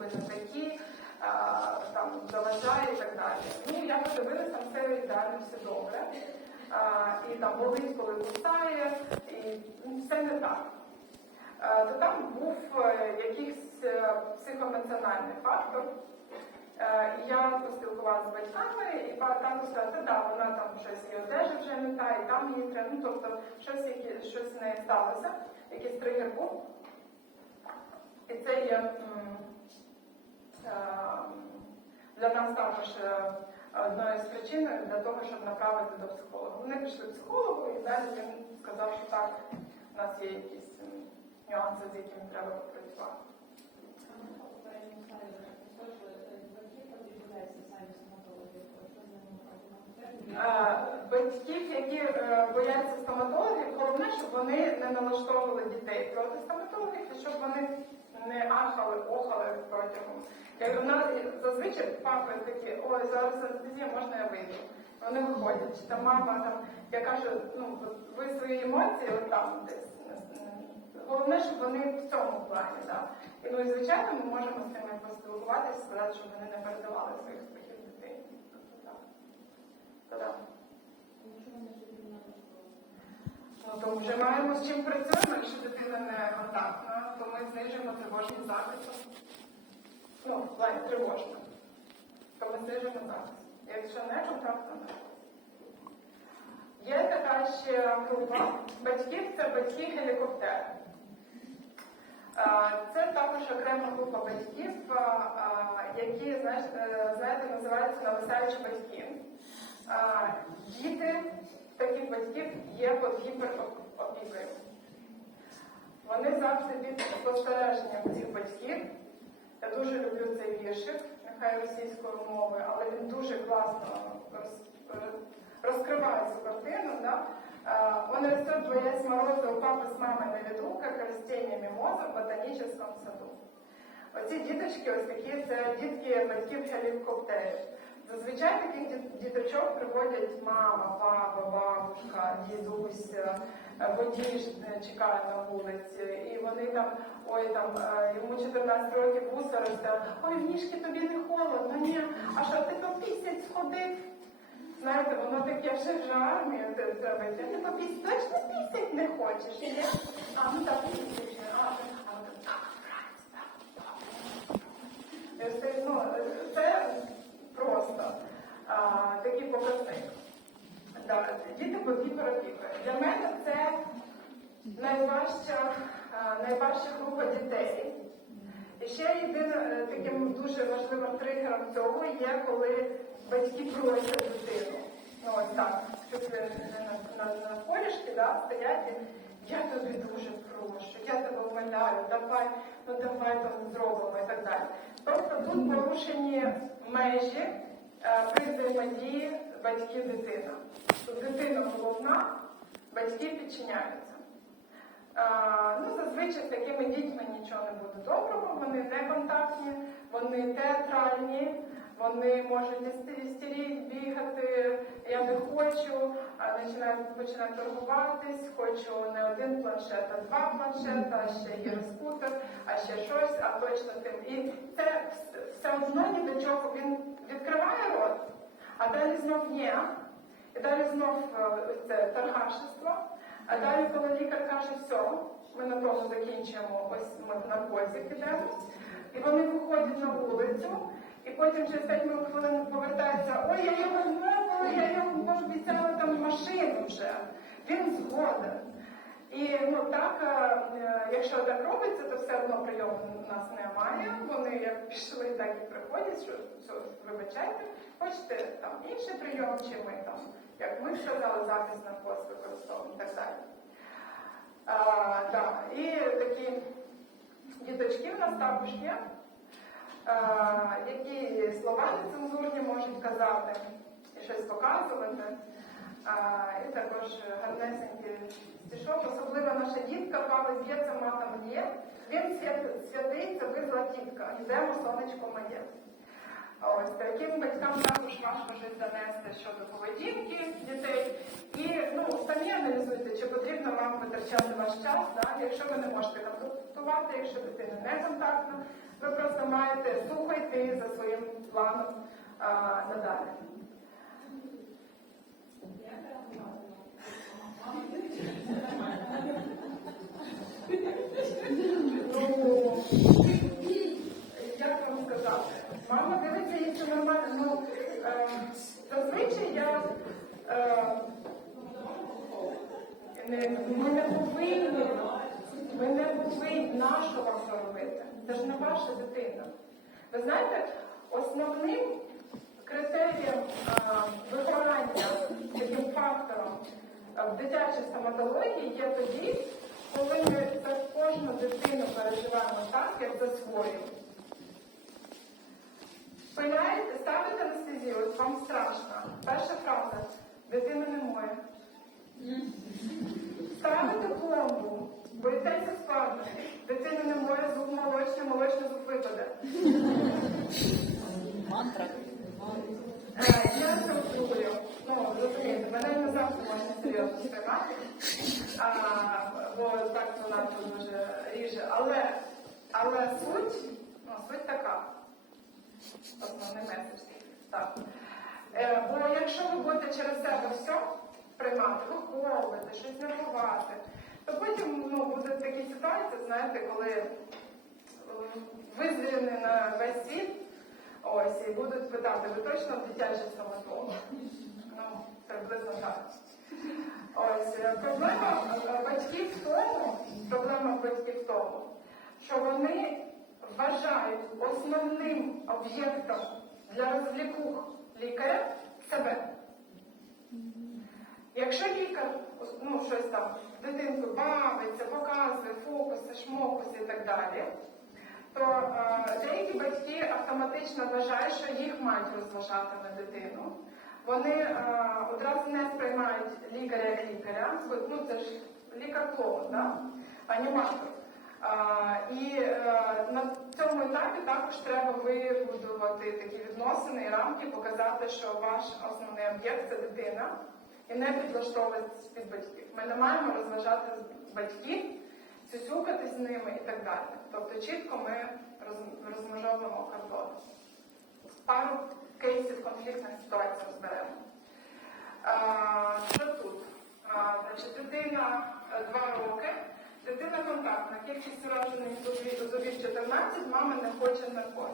ви не такі, а, там заважає і так далі. Ну, я подивилася, там все ідеально, все добре. А, і там болить, коли кусає, і ну, все не так. Е, то там був е, якийсь е, психоемоціональний фактор. Я поспілкувалася з батьками, і там сказали, що да, вона там щось і одежа вже не та, і там її треба. Ну, тобто щось, яке, щось з нею сталося, якийсь тригер був. І це є для нас також е, одною з причин для того, щоб направити до психолога. Вони пішли психологу, і далі він сказав, що так, у нас є якісь нюанси, з якими треба попрацювати. Батьків, які е, бояться стоматологів, головне, щоб вони не налаштовували дітей проти стоматологів і щоб вони не ахали, охали протягом. Я вона зазвичай папи такі, ой, зараз анестезія, можна я вийду. Вони виходять. Чи там мама там, я кажу, ну ви свої емоції от там десь. Головне, щоб вони в цьому плані, да. І ну і звичайно, ми можемо з ними поспілкуватися, сказати, щоб вони не передавали своїх страхів дитині. Тобто так. Та-да. Ну, то вже маємо з чим працюємо, якщо дитина не контактна, то ми знижуємо тривожний захист. Ну, плані тривожно. То ми знижуємо захист. Якщо не контактна, не. Є така ще група батьків, це батьки гелікоптери. Е, Це також окрема група батьків, які е, знаєте, називаються нависаючі батьки. Діти таких батьків є під гіперопікою. Вони завжди під спостереженням цих батьків. Я дуже люблю цей віршик, нехай російською мовою, але він дуже класно е, розкриває цю картину. Да? Он растет, боясь мороза у папы с мамой на виду, как растение мимоза в ботаническом саду. Оці діточки, ось такі, це дітки батьків гелікоптерів. Зазвичай таких діт- діточок приводять мама, папа, бабушка, дідусь, е, водій е, чекає на вулиці. І вони там, ой, там е, йому 14 років росте, ой, в ніжки тобі не холодно, ні, а що ти попісять сходив? Знаєте, воно таке вже ж армію тебе. Ти попісять, точно пісять не хочеш? Ні? А ну так пісять. А, так, так, Це, ну, це просто а, такий показник. Так, діти по гіперопікою. Для мене це найважча, найважча група дітей. І ще єдиним е, таким дуже важливим тригером цього є, коли батьки просять дитину. Ну ось так, щоб на, на, на поріжки да, стоять і я тобі дуже прошу, я тебе вмоляю, давай, ну давай там зробимо і так далі. Тобто тут порушені межі е, при взаємодії батьки-дитина. Дитина головна, батьки підчиняються. Ну, зазвичай з такими дітьми нічого не буде доброго, вони не контактні, вони театральні, вони можуть істерити, бігати, я не хочу, а починають, починають торгуватись, хочу не один планшет, а два планшета, а ще є скутер, а ще щось, а точно тим. І це все одно ні до чого він відкриває рот, а далі знов ні, і далі знов е, це торгашество. А далі, коли лікар каже, все, ми на тому закінчуємо, ось ми в наркозі підемо, і вони виходять на вулицю, і потім через 5 хвилин повертаються, ой, я його змовила, я йому обіцяла там машину вже. Він згоден. І ну так, е, е, якщо так робиться, то все одно прийому у нас немає. Вони як пішли, так і приходять, що все, вибачайте, хочете там інший прийом, чи ми там, як ми сказали, захист наркоз використовуємо і так далі. А, да. І такі діточки в нас також є, які слова нецензурні можуть казати і щось показувати. І також гарнесенький стішок. Особливо наша дітка, Павло б'ється матом є. Він свят- святий, це визла тітка. Йдемо, сонечко моє. Ось таким батькам також важко щось донести щодо поведінки дітей. І ну, самі аналізуйте, чи потрібно вам витрачати ваш час, да? якщо ви не можете контактувати, якщо дитина не контактна, ви просто маєте сухо йти за своїм планом а, надалі. Ну, як вам сказати? Мама дивиться, це нормально. Ну, е, зазвичай я е, ми не повинні, ми не повинні нащо вам це робити. Це ж не ваша дитина. Ви знаєте, основним критерієм е, виховання, таким фактором е, в дитячій стоматології є тоді, коли ми за кожну дитину переживаємо так, як за свою. Спиняєте, ставите анестезію, от вам страшно. Перша фраза дитина не моє. Ставите пломбу, боїтеся складності. Дитина не моє, зуб молочний, молочний зуб випаде. Мантра. Е, Я жартую. Ну, розумієте, мене не завжди можна серйозно сприймати, бо так вона тут дуже ріже. Але, але суть, ну, суть така. Основний меседж. Так. Е, бо якщо ви будете через себе все приймати, виховувати, щось набувати, то потім ну, будуть такі ситуації, знаєте, коли е, визвірені на весь світ, ось, і будуть питати, ви точно дитячий стоматолог? Ну, приблизно так. Ось, е, проблема е, батьків в тому, проблема батьків в тому, що вони вважають основним об'єктом для розвлікух лікаря себе. Якщо лікар ну, щось там дитинку бавиться, показує фокуси, шмокуси і так далі, то е, деякі батьки автоматично вважають, що їх мають розважати на дитину. Вони е, одразу не сприймають лікаря як лікаря, ну це ж лікар-клоун, да? аніматор. А, і е, на цьому етапі також треба вибудувати такі відносини і рамки, показати, що ваш основний об'єкт це дитина, і не підлаштовуватись під батьків. Ми не маємо розважати батьків, сюсюкати з ними і так далі. Тобто чітко ми розмежовуємо кордони. Пару кейсів конфліктних ситуацій розберемо. Що тут? Значить, дитина е, два роки, дитина контактна, кількість зубів, зубів 14, мама не хоче наркоз.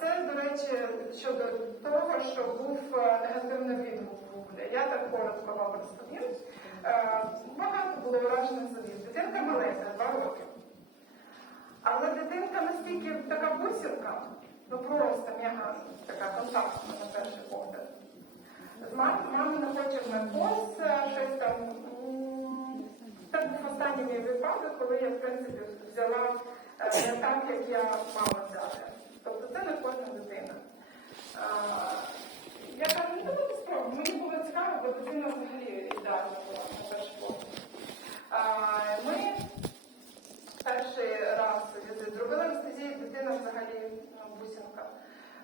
Це, до речі, щодо того, що був е, негативний відгук в Гуглі. Я так коротко вам розповім. Е, Багато було уражених зубів. Дитинка маленька, два роки. Але дитинка настільки така бусинка, ну просто мега така контактна на перший погляд. Мама, не хоче в е, щось там. Так був останній мій випадок, коли я, в принципі, взяла е, не так, як я мала взяти. Це не кожна дитина. Я кажу, ну давайте спробуємо. Мені було цікаво, бо дитина взагалі ідеальна була на перший погляд. Ми перший раз візит зробили анестезію, дитина взагалі ну, бусинка.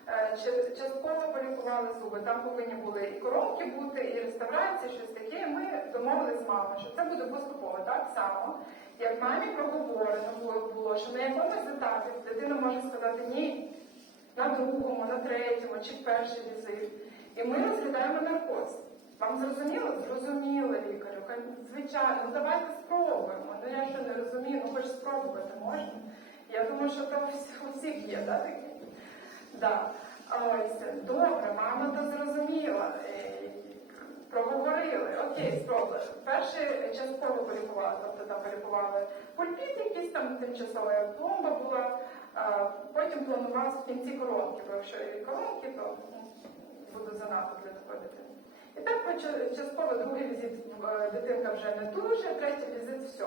Е, Частково полікували зуби. Там повинні були і коронки бути, і реставрації, щось таке. Ми домовилися з мамою, що це буде поступово, так само. Як мамі проговорено було, що на якомусь етапі дитина може сказати ні, на другому, на третьому чи перший візит. І ми розглядаємо наркоз. Вам зрозуміло? Зрозуміло, лікарю. Звичайно, ну давайте спробуємо. Ну я що не розумію, ну хоч спробувати можна. Я думаю, що то у всіх є, да, такі? Да. Ось, добре, мама то зрозуміла. Е, Проговорили, окей, спробували. Перший частково полікували, тобто там полікували пульпіт, якийсь там тимчасова пломба була, потім планувався в кінці коронки, бо якщо є коронки, то ну, буде занадто для такої дитини. І так частково другий візит е, дитинка вже не дуже, третій візит все.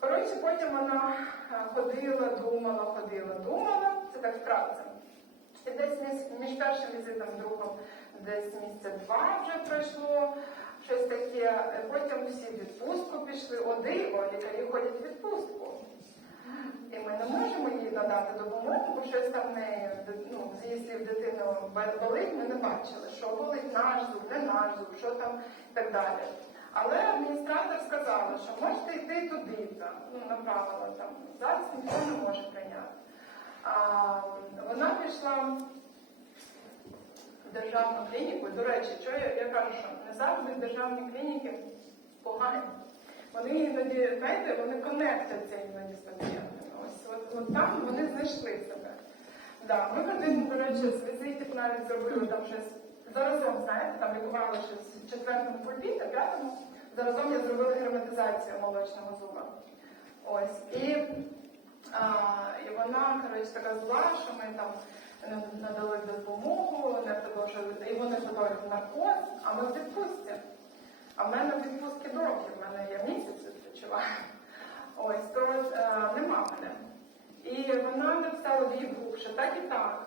Коротше, потім вона е, ходила, думала, ходила, думала, це так вкратце. І десь між, першим візитом і другим десь місяця два вже пройшло, щось таке. Потім всі в відпустку пішли. О, диво, лікарі ходять в відпустку. І ми не можемо могли надати допомогу, бо щось там не ну, з її слів дитину болить, ми не бачили, що болить наш зуб, не наш зуб, що там і так далі. Але адміністратор сказала, що можете йти туди, там, ну, направила там. Зараз ніхто не може прийняти. А, вона пішла в державну клініку. До речі, що я, я кажу, що не завжди державні клініки погані. Вони іноді, знаєте, вони конектяться іноді з пацієнтами. Ось от, от там вони знайшли себе. Да, ми один, до речі, з візитів навіть зробили там щось. Заразом, знаєте, там лікували щось в четвертому пульпіті, п'ятому. Заразом я зробила герметизацію молочного зуба. Ось. І, а, і вона, коротше, така зла, що ми там надали допомогу, не продовжили, і вони подали наркоз, а ми в відпустці. А в мене в відпустці довгі, в мене я місяць відпочиваю. Ось, то е, нема мене. І вона написала в e-book, що так і так,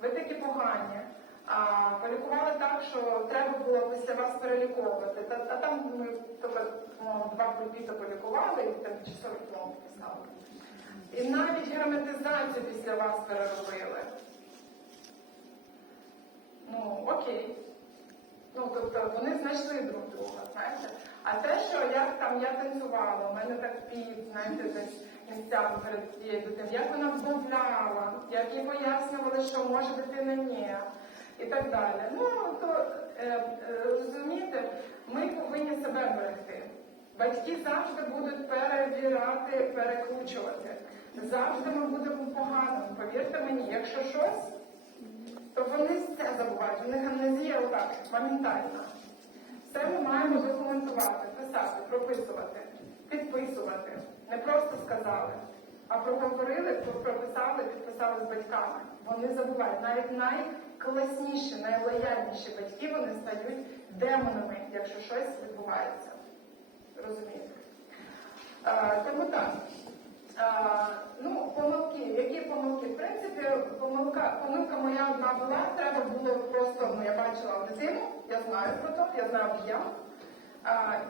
ви такі погані. А, полікували так, що треба було після вас переліковувати. Та, а там ми тільки ну, два пульпіта полікували і там часові пломби писали. І навіть герметизацію після вас переробили. Ну, окей. Ну, тобто вони знайшли друг друга, знаєте. А те, що як там я танцювала, у мене так під, знаєте, десь місцями перед цією дитиною, як вона вмовляла, як їй пояснювали, що може дитина ні, і так далі. Ну, то е, е, розумієте, ми повинні себе берегти. Батьки завжди будуть перевіряти, перекручувати. Завжди ми будемо поганими. Повірте мені, якщо щось то вони все забувають. У них амнезія отак, моментальна. Все ми маємо документувати, писати, прописувати, підписувати. Не просто сказали, а проговорили, прописали, підписали з батьками. Вони забувають. Навіть найкласніші, найлояльніші батьки вони стають демонами, якщо щось відбувається. Розумієте? Е, тому так. Ну, помилки. Які помилки? В принципі, помилка, помилка моя одна була, треба було просто, ну я бачила дитину, я знаю про то, я знаю об'єм.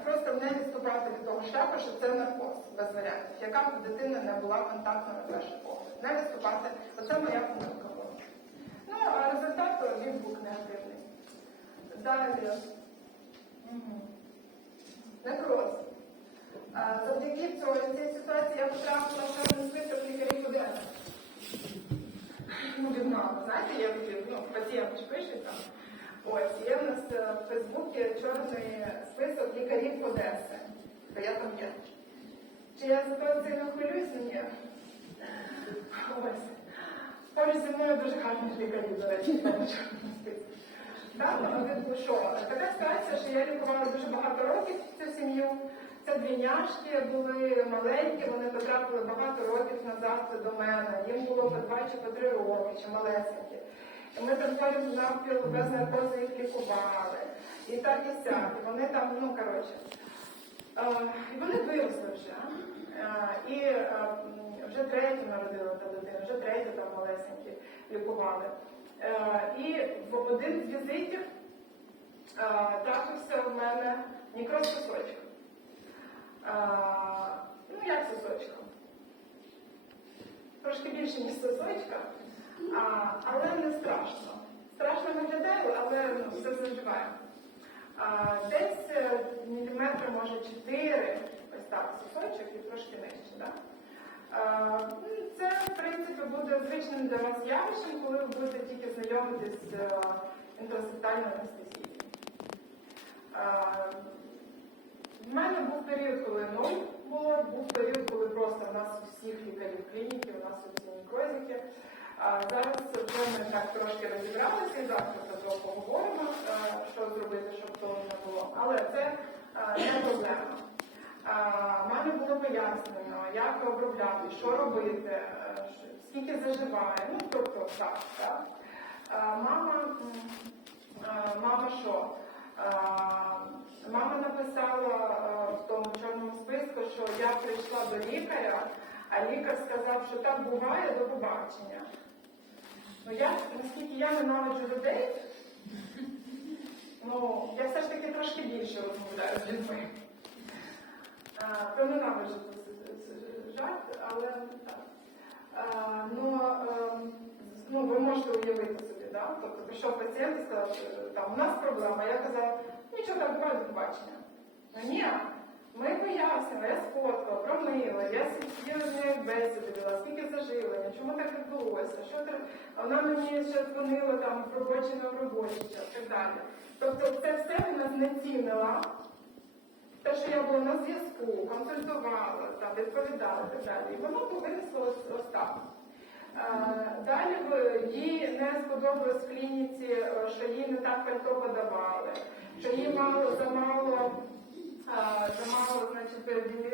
Просто не відступати від того шляху, що це наркоз без варіантів, яка б дитина не була контактною на перший погляд. Не відступати, оце моя помилка була. Ну, а результат відгук негативний. Далі. Некроз. Завдяки цього цій ситуації я потрапила в чорний список лікарів ОДС. Ну, знаєте, я тоді, ну, пацієнт пише там. Ось, є в нас е, в Фейсбуці чорний список лікарів Одеси. То я там є. Чи я за то сильно хвилююсь? Ні. Ось. Поруч зі мною дуже гарних лікарів, до речі, в тому чорному списку. Ну, що, така ситуація, що я лікувала дуже багато років цю сім'ю. Це двійняшки були маленькі, вони потрапили багато років назад до мене. Їм було по два чи по три роки, чи малесенькі. І ми там потім навпіл без наркозу їх лікували. І так і сяк. Вони там, ну коротше. І вони виросли вже. І вже третю народила та дитина, вже третю там малесенькі лікували. І в один з візитів трапився в мене. А, ну, як сосочка. Трошки більше, ніж сосочка, а, але не страшно. Страшно виглядає, але ну, все заживає. Десь е, міліметр, може 4, ось так, сосочок і трошки нижче. Да? Ну, це, в принципі, буде звичним для вас явищем, коли ви будете тільки знайомитись з е, анестезією. В мене був період, коли нуль було, був період, коли просто в нас у всіх лікарів клініки, у нас у всі мікрозики. Зараз вже ми так трошки розібралися і завтра про поговоримо, е, що зробити, щоб того не було. Але це е, не проблема. А, Мамі було пояснено, як обробляти, що робити, е, скільки заживає. Ну, тобто так. так. Мама, мама що? Мама написала е, в тому чорному списку, що я прийшла до лікаря, а лікар сказав, що так буває до побачення. Ну я, Наскільки я ненавиджу людей, ну, я все ж таки трошки більше розмовляю з людьми. Про ненавиджу жарт, але так. Ну, ем, ну, ви можете уявити. Е, Тобто прийшов пацієнт і сказав, там у нас проблема. Я казала, нічого так буває до побачення. Ну ні, ми пояснили, я сфоткала, промила, я сиділа з нею бесіду скільки заживлення, чому так відбулося, що. А вона мені ще дзвонила там в робочий на робочий час і так далі. Тобто це все вона знецінила. Те, що я була на зв'язку, консультувала, там, відповідала і так далі. І воно ось так. Е, Далі їй не сподобалось в клініці, е, що їй не так пальто подавали, що їй мало замало, е, замало, значить,